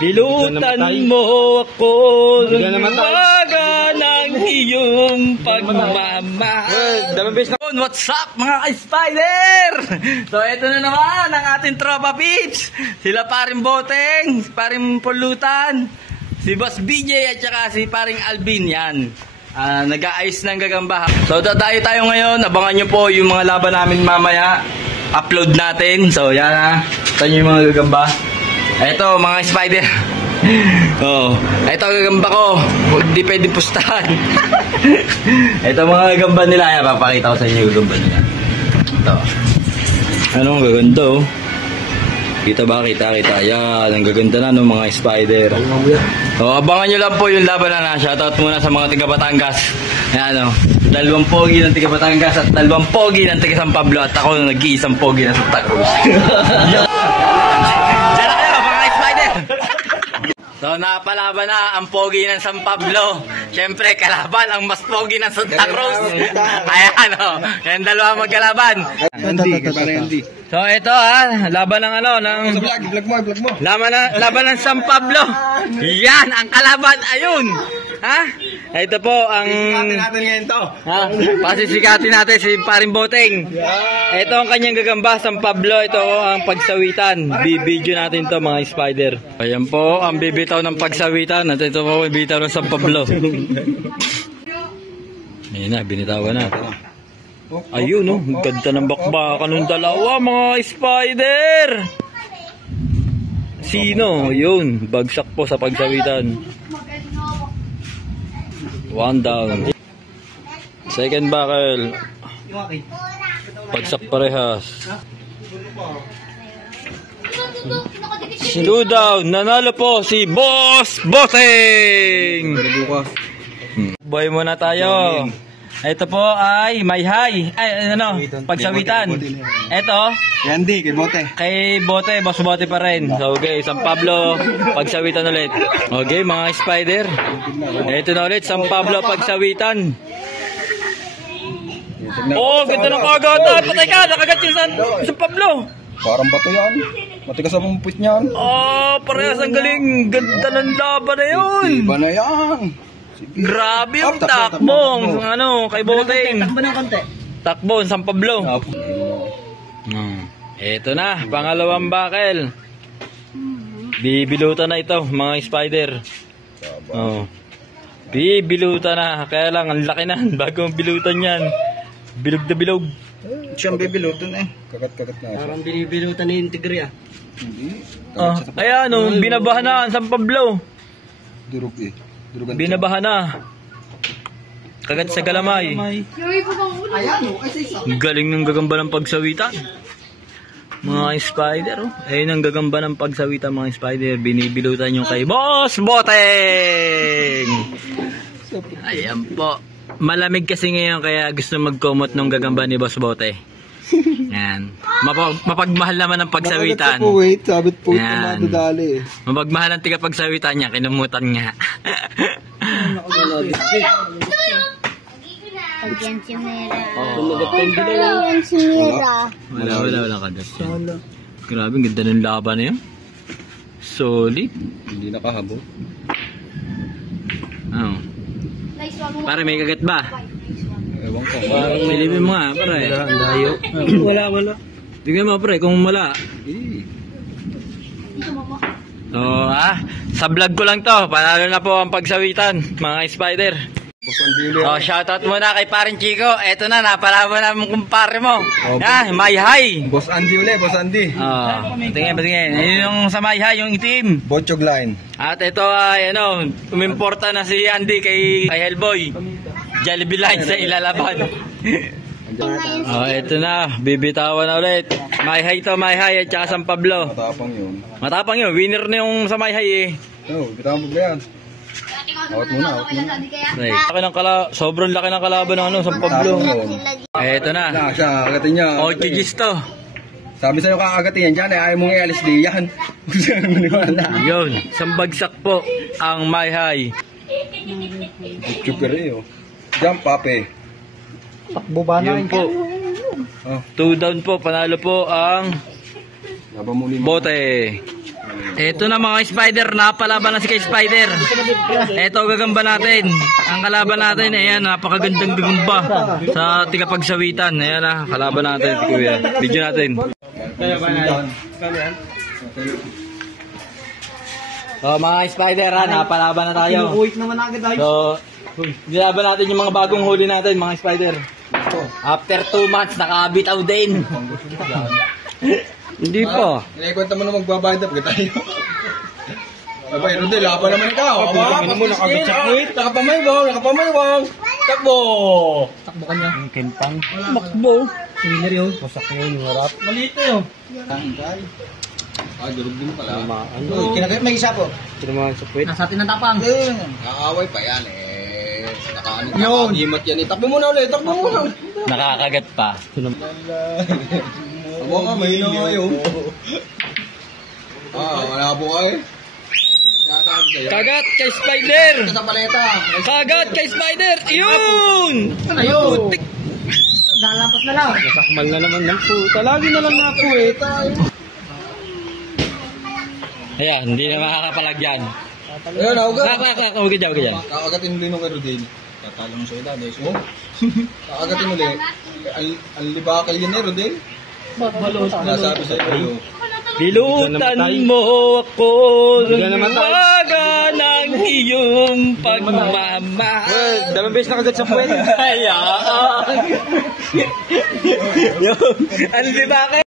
Nilutan mo ako Waga ng iyong pagmamahal. What's up mga ka-Spider? So ito na naman ang ating tropa peeps. Sila paring Boteng, paring Pulutan, si Boss BJ at saka si paring Alvin yan. Nag-aayos ng gagamba. So tayo ngayon. Abangan nyo po yung mga laban namin mamaya. Upload natin. So yan ha. Ito yung mga gagamba. Ito mga Spider. Oh, ito ang gagamba ko. Hindi pwede pustahan. Ito mga gagamba nila. Ayan, papakita ko sa inyo yung gagamba nila. Ito. Anong gaganda oh. Kita ba? Kita. Ayan, ang gaganda na no mga Spider. So, abangan nyo lang po yung laban na. Shoutout muna sa mga taga Batangas. Ayan o. 2 pogi ng taga Batangas at 2 pogi ng taga San Pablo. At ako nag-iisang pogi ng Santa Cruz. Diyan na kayo mga Spider. So napalaban na ang pogi ng San Pablo. Siyempre kalaban ang mas pogi ng Santa Cruz. Ayan o. Yan dalawa magkalaban. So ito laban ng ng vlog mo. Laban ng San Pablo. Yan ang kalaban ayun. Ha? Ito po ang natin ngayon to. Pasisikatin natin si paring Boteng. Ito ang kanyang gagamba San Pablo. Ito ang pagsawitan. Bibidyo natin to mga Spider. Ayan po ang bibitaw ng pagsawitan. At ito po bibitaw ng San Pablo. Ayan na, binitawan na. Ayun oh, ganda ng bakbakan ng dalawa mga Spider. Sino? Yun, bagsak po sa pagsawitan. 1 down. Second buckle. Bagsak parehas. 2 down. Nanalo po si Boss Boteng. Boy muna tayo. Ito po ay Mayhay. Ay pagsawitan. Ito Yandy kay Bote. Kay Bote, Boss Bote pa rin. So okay, San Pablo pagsawitan ulit. Okay mga Spider. Ito na ulit San Pablo pagsawitan. Oh, ganda ng kagatan. Patay ka, nakagat yung San Pablo. Parang bato yan. Matigas ang pumpit niyan. Parehas ang galing. Ganda ng laban na yun. Iba na yan. Grabe yung takbong kay Boteng. Takbo ng konti. Takbo, San Pablo. Ito na, pangalawang buckle. Bibilutan na ito, mga Spider. Bibilutan na. Kaya lang, ang laki na. Bago bilutan yan. Bilog na bilog. Siyang bibilutan eh. Kagat-kagat na. Parang binibilutan ni Integria. Hindi. Ayan, binabahan na ang San Pablo. Durog eh. Binabahan na. Kagat sa galamay. Galing ng gagamba ng pagsawitan. Mga Spider. Ayun ang gagamba ng pagsawitan mga Spider. Binibilutan yung kay Boss Boteng. Ayan po. Malamig kasi ngayon kaya gusto mag-comment ng gagamba ni Boss Bote. Yan. Mapagmahal naman ang pagsawitan. Sabit po na nadadali eh. Mapagmahal ang pagsawitan niya, kinumutan nga. Wala kagat. Grabe, ganda ng laban na yun. Solid. Hindi nakahabo. Para may kagat ba? Ewan ko. Silipin mo nga, pare. Layo. Wala. Tingnan mo, pare, kung wala. Sa vlog ko lang to. Panalo na po ang pagsawitan, mga Spider. Shoutout muna kay paring Chico. Eto na, napalaban namin kumpare mo. Mayhay. Boss Andy ulit, Boss Andy. Tingin. Yun yung sa Mayhay, yung itim. Botchog line. At ito ay, umimporta na si Andy kay Hellboy. Jollibee line sa ilalaban. Ito na, bibitawan na ulit. Mayhay to, Mayhay at saka San Pablo. Matapang yun, winner na yung sa Mayhay eh. Bitawan mo ba yan? Awat muna. Sobrang laki ng kalaban ng San Pablo. Ito na. Agatin niya. 8 G's to. Sabi sa'yo kakagatin yan dyan, ayaw mong i-alis di yan. Yun, isang bagsak po ang Mayhay. Super eh Diyan, pape. Takbo ba na? Yun po. 2 down po, panalo po ang Bote. Eto na mga spider, napalaban na si kay Spider. Eto gagamba natin. Ang kalaban natin, ayan, napakagandang gagamba sa tigapagsawitan. Ayan na, kalaban natin, kuya. Video natin. So mga spider ha, napalaban na tayo. Wait naman agad ay. So, nilaban natin yung mga bagong huli natin, mga spider. After 2 months, nakabitaw din. Hindi pa. Inakwenta mo na magbabayad na tayo. Abay, Rodel, laban naman ikaw. Aba, mo nakagitsakwit. Nakapamaywang. Takbo. Takbo ka niya. Ang kempang. Makbo. Winner yun. Masak na yun yung harap. Maliit na yun. Durog din pala. Ano? Kinagay, may isa po. Tinamaan sa puwit. Nasa atin ang tapang. Kaaway pa yan nakaanimat yan. Takbo mo na ulit, takbo mo na. Nakakagat pa. Abo ka, may ino kayo. Wala po kayo. Kagat kay Spider! Sa paleta. Kagat kay Spider! Yun! Ayun! Lalapas na lang. Nasakmal na naman ng puta. Lagi na lang na puwit. Ayan, hindi na makakapalagyan. Ayun, nauga. Huwag ka dyan. Kakagatin mo rin kay Rodel. Tatalong sa edad, eh. So, kakagatin mo rin. Ang libakal yan eh, Rodel. Nasabi sa'yo. Pilutan mo ako ng waga ng iyong pagmamahal. Dalawang beses nakagat sa puwit. Ayan. Yun. Ano di ba